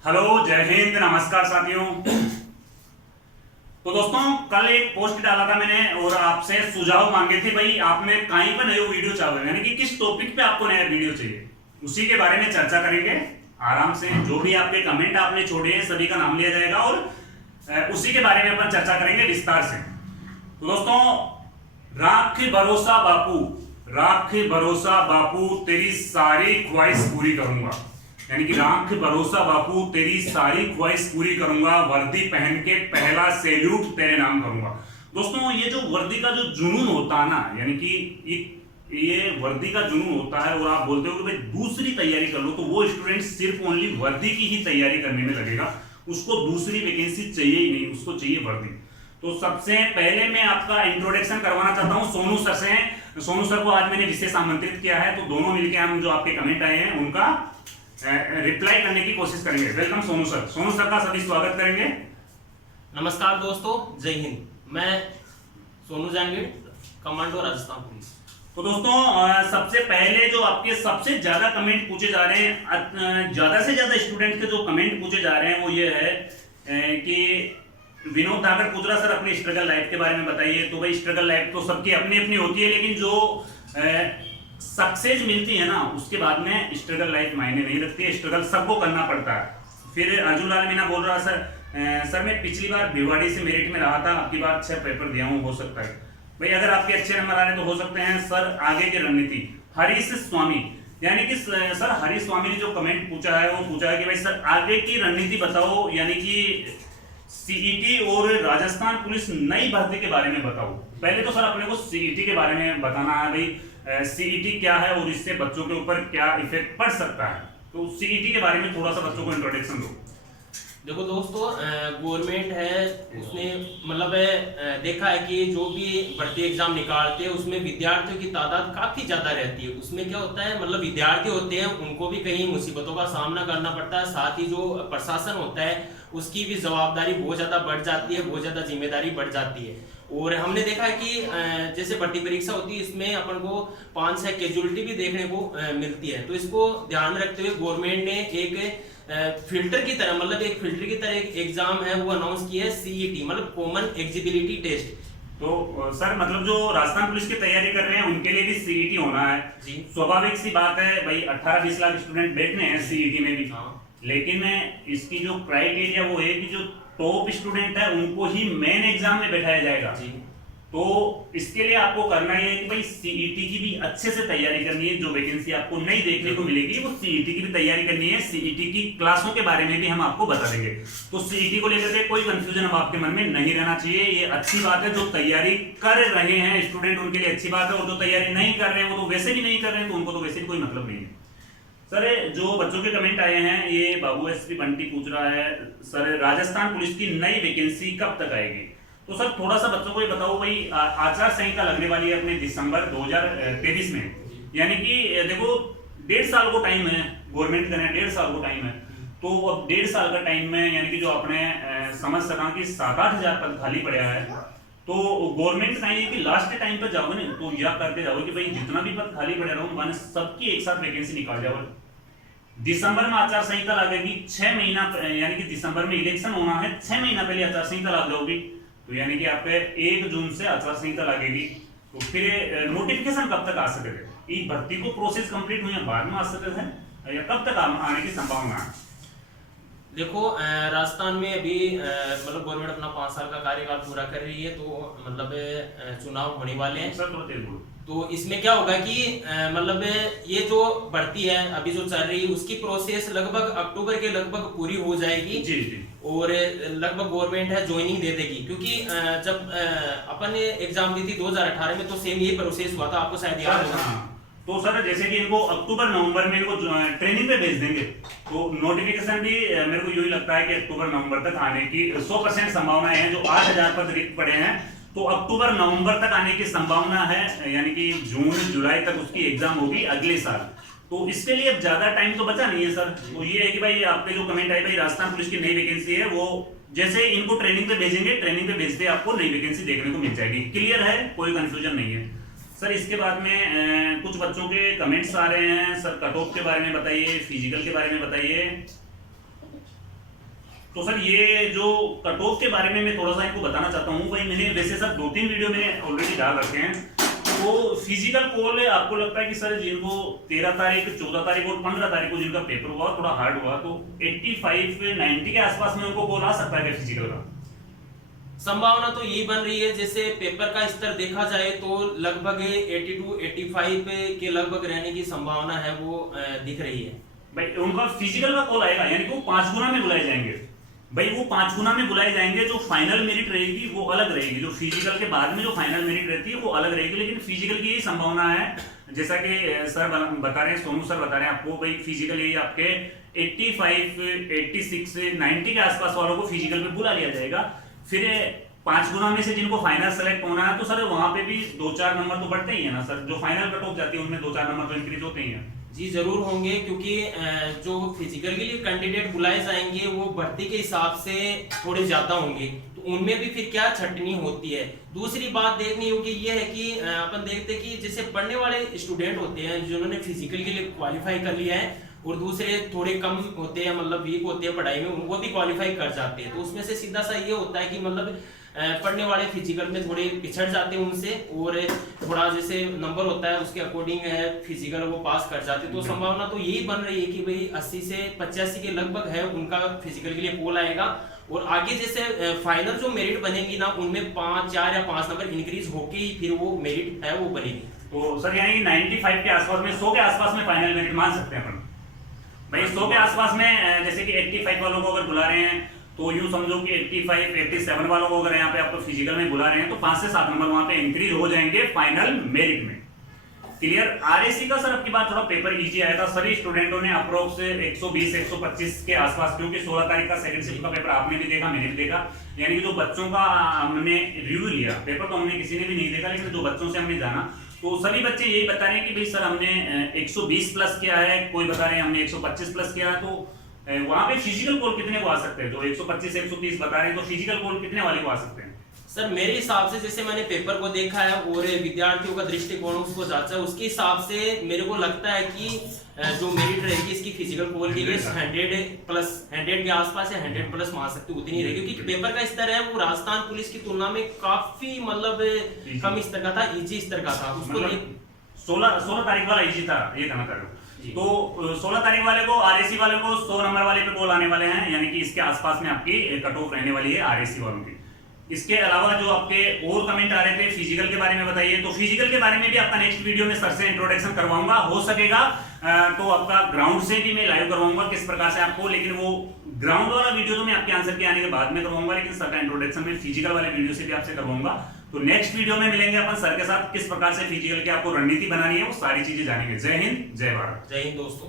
Hello, जय हिंद, नमस्कार साथियों। तो दोस्तों, कल एक पोस्ट डाला था मैंने और आपसे सुझाव मांगे थे। भाई आपने कहीं पर नया वीडियो चाहे, यानी कि किस टॉपिक पे आपको नया वीडियो चाहिए, उसी के बारे में चर्चा करेंगे आराम से। जो भी आपके कमेंट आपने छोड़े हैं सभी का नाम लिया जाएगा और उसी के बारे में अपन चर्चा करेंगे विस्तार से। तो दोस्तों, राख भरोसा बापू, राख भरोसा बापू तेरी सारी ख्वाहिश पूरी करूंगा। यानी कि राख भरोसा बापू तेरी सारी ख्वाहिश पूरी करूंगा, वर्दी पहन के पहला सैल्यूट तेरे नाम करूंगा। दोस्तों, ये जो वर्दी का जो जुनून होता है ना, यानी कि ये वर्दी का जुनून होता है और आप बोलते हो कि भाई दूसरी तैयारी कर लो, तो वो स्टूडेंट सिर्फ ओनली वर्दी की ही तैयारी करने में लगेगा, उसको दूसरी वैकेंसी चाहिए ही नहीं, उसको चाहिए वर्दी। तो सबसे पहले मैं आपका इंट्रोडक्शन करवाना चाहता हूं सोनू सर से। सोनू सर को आज मैंने विशेष आमंत्रित किया है, तो दोनों मिलकर हम जो आपके कमेंट आए हैं उनका रिप्लाई करने की कोशिश करेंगे। Welcome Sonu sir. Sonu sir का सभी स्वागत करेंगे। नमस्कार दोस्तों, जय हिंद। मैं सोनू जांगीर, कमांडो राजस्थान पुलिस। तो दोस्तों, सबसे पहले जो आपके सबसे ज्यादा कमेंट पूछे जा रहे हैं, ज्यादा से ज्यादा स्टूडेंट के जो कमेंट पूछे जा रहे हैं वो ये है कि विनोद धाकर पुत्रा सर अपनी स्ट्रगल लाइफ के बारे में बताइए। तो भाई स्ट्रगल लाइफ तो सबकी अपनी अपनी होती है, लेकिन जो सक्सेस मिलती है ना उसके बाद में स्ट्रगल लाइफ मायने नहीं रखती है, स्ट्रगल सबको करना पड़ता है। फिर अर्जुन लाल मीना बोल रहा सर मैं पिछली बार भिवाड़ी से मेरिट में रहा था, आपकी बार अच्छा पेपर दिया हूँ, हो सकता है। भाई अगर आपके अच्छे नंबर आ रहे तो हो सकते हैं। सर आगे की रणनीति, हरीश स्वामी, यानी कि सर हरीश स्वामी ने जो कमेंट पूछा है वो पूछा है कि भाई सर आगे की रणनीति बताओ, यानी कि सीईटी और राजस्थान पुलिस नई भर्ती के बारे में बताओ। पहले तो सर अपने को सीईटी के बारे में बताना है, भाई सीईटी क्या है और इससे बच्चों के ऊपर क्या इफेक्ट पड़ सकता है। तो सीईटी के बारे में थोड़ा सा बच्चों को इंट्रोडक्शन दो। देखो दोस्तों, गवर्नमेंट है उसने मतलब देखा है कि जो भी भर्ती एग्जाम निकालते हैं उसमें विद्यार्थियों की तादाद काफी ज्यादा रहती है। उसमें क्या होता है, मतलब विद्यार्थी होते हैं उनको भी कहीं मुसीबतों का सामना करना पड़ता है, साथ ही जो प्रशासन होता है उसकी भी जवाबदारी बहुत ज्यादा बढ़ जाती है, बहुत ज्यादा जिम्मेदारी बढ़ जाती है। और हमने देखा है कि जैसे भर्ती परीक्षा होती है इसमें अपन को 5-6 कैजुअलिटी भी देखने को मिलती है। तो इसको ध्यान रखते हुए गवर्नमेंट ने एक फिल्टर की तरह, मतलब एक फिल्टर की तरह एक एग्जाम है वो अनाउंस किया है, सीईटी मतलब कॉमन एलिजिबिलिटी टेस्ट। तो सर मतलब जो राजस्थान पुलिस की तैयारी कर रहे हैं उनके लिए भी सीईटी होना है जी। स्वाभाविक सी बात है भाई, 18-20 लाख स्टूडेंट बैठने हैं सीईटी में भी। हाँ। लेकिन इसकी जो क्राइटेरिया वो है कि जो टॉप स्टूडेंट है उनको ही मेन एग्जाम में बैठाया जाएगा जी। तो इसके लिए आपको करना है कि भाई सीईटी की भी अच्छे से तैयारी करनी है। जो वैकेंसी आपको नहीं देखने को मिलेगी वो सीईटी की भी तैयारी करनी है। सीईटी की क्लासों के बारे में भी हम आपको बता देंगे। तो सीईटी को लेकर के कोई कंफ्यूजन अब आपके मन में नहीं रहना चाहिए। ये अच्छी बात है, जो तैयारी कर रहे हैं स्टूडेंट उनके लिए अच्छी बात है, और जो तैयारी नहीं कर रहे हैं वो तो वैसे भी नहीं कर रहे हैं, तो उनको तो वैसे भी कोई मतलब नहीं है। सर जो बच्चों के कमेंट आए हैं, ये बाबू एसपी बंटी पूछ रहा है सर राजस्थान पुलिस की नई वैकेंसी कब तक आएगी। तो सर थोड़ा सा बच्चों को ये बताओ भाई, आचार संहिता लगने वाली है अपने दिसंबर 2023 में, यानी कि देखो 1.5 साल को टाइम है, गवर्नमेंट का 1.5 साल को टाइम है। तो अब 1.5 साल का टाइम में यानी कि जो आपने समझ सका कि 7-8 हजार पद खाली पड़ा है, तो गवर्नमेंट चाहिए कि लास्ट टाइम पर जाओगे ना तो यह करके जाओगे कि भाई जितना भी पद खाली पड़े रहो मैंने सबकी एक साथ वैकेंसी निकाल जाओ। दिसंबर में आचार संहिता लगेगी, 6 महीना यानी कि दिसंबर में इलेक्शन होना है, 6 महीना पहले आचार संहिता लग जाओगी। तो यानी कि आपके 1 जून से आचार संहिता लगेगी। तो फिर नोटिफिकेशन कब तक आ सकते थे, ये भर्ती को प्रोसेस कंप्लीट हुई बाद में आ सकते थे या कब तक आने की संभावना है? देखो राजस्थान में अभी मतलब गवर्नमेंट अपना 5 साल का कार्यकाल पूरा कर रही है, तो मतलब चुनाव होने वाले हैं। सर थोड़ा तेज बोलो। तो इसमें क्या होगा कि मतलब ये जो भर्ती है अभी जो चल रही है उसकी प्रोसेस लगभग अक्टूबर के लगभग पूरी हो जाएगी। जी जी। और लगभग गवर्नमेंट है ज्वाइनिंग दे देगी, क्योंकि जब अपन ने एग्जाम दी थी 2018 में तो सेम यही प्रोसेस हुआ था, आपको शायद याद होगा। हाँ। तो सर जैसे कि इनको अक्टूबर नवंबर में इनको ट्रेनिंग पे भेज देंगे, तो नोटिफिकेशन भी मेरे को यही लगता है कि अक्टूबर नवंबर तक आने की 100% संभावना है। जो 8,000 पद रिक्त पड़े हैं तो अक्टूबर नवंबर तक आने की संभावना है, यानी कि जून जुलाई तक उसकी एग्जाम होगी अगले साल। तो इसके लिए अब ज्यादा टाइम तो बचा नहीं है सर। तो ये है कि भाई आपके जो कमेंट आई भाई राजस्थान पुलिस की नई वैकेंसी है, वो जैसे इनको ट्रेनिंग पे भेजेंगे, ट्रेनिंग पे भेजते आपको नई वैकेंसी देखने को मिल जाएगी। क्लियर है, कोई कंफ्यूजन नहीं है सर। इसके बाद में कुछ बच्चों के कमेंट्स आ रहे हैं, सर कट ऑफ के बारे में बताइए, फिजिकल के बारे में बताइए। तो सर ये जो कट ऑफ के बारे में मैं थोड़ा सा इनको बताना चाहता हूँ भाई। मैंने वैसे सर 2-3 वीडियो मैंने ऑलरेडी डाल रखे हैं। तो फिजिकल कोल आपको लगता है कि सर जिनको 13 तारीख 14 तारीख और 15 तारीख को जिनका पेपर हुआ थोड़ा हार्ड हुआ, तो 85-90 के आसपास में उनको कोल आ सकता है फिजिकल का? संभावना तो यही बन रही है, जैसे पेपर का स्तर देखा जाए तो लगभग 82-85 के लगभग रहने की संभावना है, वो दिख रही है भाई। उनका फिजिकल का कॉल आएगा, यानी कि वो 5 गुना में बुलाए जाएंगे भाई। वो 5 गुना में बुलाए जाएंगे। जो फाइनल मेरिट रहेगी वो अलग रहेगी, जो फिजिकल के बाद में जो फाइनल मेरिट रहती है वो अलग रहेगी। लेकिन फिजिकल की यही संभावना है, जैसा कि सर बता रहे हैं, सोनू सर बता रहे हैं आपको भाई, फिजिकल यही आपके 85, 86, 90 के आसपास वालों को फिजिकल पे बुला लिया जाएगा। फिर 5 गुना में से जिनको फाइनल सेलेक्ट होना है, तो सर वहां पे भी 2-4 नंबर तो बढ़ते ही है ना सर। जो फाइनल कट ऑफ जाती है उनमें 2-4 नंबर तो इंक्रीज होते ही हैं। जी जरूर होंगे, क्योंकि जो फिजिकल के लिए कैंडिडेट बुलाए जाएंगे वो भर्ती के हिसाब से थोड़े ज्यादा होंगे, तो उनमें भी फिर क्या छटनी होती है। दूसरी बात देखनी होगी ये है कि अपन देखते हैं कि जैसे पढ़ने वाले स्टूडेंट होते हैं जिन्होंने फिजिकल के लिए क्वालिफाई कर लिया है, और दूसरे थोड़े कम होते हैं, मतलब वीक होते हैं पढ़ाई में, वो भी क्वालिफाई कर जाते हैं। तो उसमें से सीधा सा ये होता है कि मतलब पढ़ने वाले फिजिकल में थोड़े पिछड़ जाते हैं उनसे, और थोड़ा जैसे नंबर होता है उसके अकॉर्डिंग फिजिकल वो पास कर जाते हैं। तो संभावना तो यही बन रही है कि भाई 80 से 85 के लगभग है उनका फिजिकल के लिए पोल आएगा। और आगे जैसे फाइनल जो मेरिट बनेगी ना, उनमें 4 या 5 नंबर इंक्रीज होके ही फिर वो मेरिट है वो बनेगी। तो सर यानी कि 95 के आसपास में, 100 के आसपास में फाइनल मेरिट मान सकते हैं अपन भाई। 100 के आसपास में जैसे कि 85 वालों को अगर बुला रहे हैं, तो यूं समझो कि 85, 87 वालों को अगर यहाँ पे आपको फिजिकल में बुला रहे हैं, तो 5 से 7 नंबर वहां पे इंक्रीज हो जाएंगे फाइनल मेरिट में। क्लियर। आरएसी का सर आपकी बात थोड़ा पेपर इजी आया था। सभी स्टूडेंटों ने अप्रोक्स 120-125 के आसपास, क्योंकि 16 तारीख का सेकंड शिफ्ट का पेपर आपने भी देखा, मैंने भी देखा, यानी कि जो बच्चों का हमने रिव्यू लिया, पेपर तो हमने किसी ने भी नहीं देखा, लेकिन जो बच्चों से हमने जाना, तो सभी बच्चे यही बता रहे हैं कि भाई सर हमने 120 प्लस किया है, कोई बता रहे हैं हमने 125 प्लस किया है। तो वहां पे फिजिकल कोल कितने को आ सकते हैं? जो 125-130 बता रहे हैं, तो फिजिकल कोल कितने वाले को आ सकते हैं? सर मेरे हिसाब से जैसे मैंने पेपर को देखा है और विद्यार्थियों का दृष्टिकोण उसको जांचा है, उसके हिसाब से मेरे को लगता है कि जो मेरिट रहेगी इसकी फिजिकल कोल के लिए 100 के आसपास या 100 प्लस मान सकते उतनी रहेगी, क्योंकि पेपर का स्तर है वो राजस्थान पुलिस की तुलना में काफी मतलब कम स्तर का था, इजी स्तर का था। उसको 16 तारीख वाला इजी था, ये कहना चाह रहे हो? तो 16 तारीख वाले को, आरएसी वाले को 100 नंबर वाले पे कोल आने वाले हैं, यानी कि इसके आसपास में आपकी कट ऑफ रहने वाली है आरएसी वालों की। इसके अलावा जो आपके और कमेंट आ रहे थे फिजिकल के बारे में बताइए, तो फिजिकल के बारे में भी आपका नेक्स्ट वीडियो में सर से इंट्रोडक्शन करवाऊंगा, हो सकेगा तो आपका ग्राउंड से भी मैं लाइव करवाऊंगा किस प्रकार से आपको, लेकिन वो ग्राउंड वाला वीडियो तो मैं आपके आंसर के आने के बाद में करवाऊंगा, लेकिन सर का इंट्रोडक्शन में फिजिकल वाले वीडियो से भी आपसे करवाऊंगा। तो नेक्स्ट वीडियो में मिलेंगे अपन सर के साथ, किस प्रकार से फिजिकल की आपको रणनीति बनानी है वो सारी चीजें जानेंगे। जय हिंद, जय भारत। जय हिंद दोस्तों।